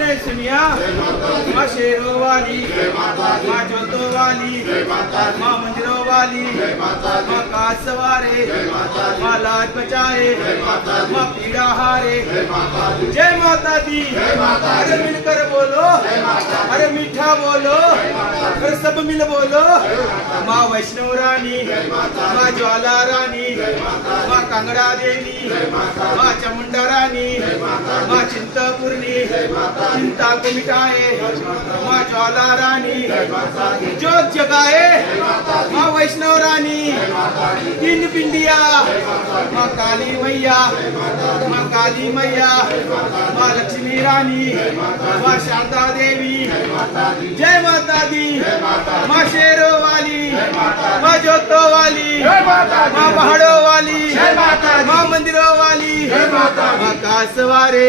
ने सुनिया माँ शेरों वाली, माँ जोतों वाली, माँ मंदिरों वाली, माँ काज सवारे, माँ लाज बचाए, माँ पीड़ा हारे। जय माता दी। अरे मिलकर बोलो, अरे मीठा बोलो, अरे सब मिल बोलो। माँ वैष्णव रानी, माँ ज्वाला रानी, माँ कांगड़ा देवी, माँ चामुंडा रानी, माँ चिंतापूर्णी, चिंता को मिटाए, माँ ज्वाला रानी, जोत जगाए, माँ वैष्णव रानी, तीन पिंडिया, माँ काली मैया, माँ काली मैया, माँ लक्ष्मी रानी, माँ शारदा देवी। जय माता दी। माँ शेरों वाली, माँ जोतों वाली, माँ पहाड़ों वाली, माँ मंदिरों वाली, माँ काज सवारे।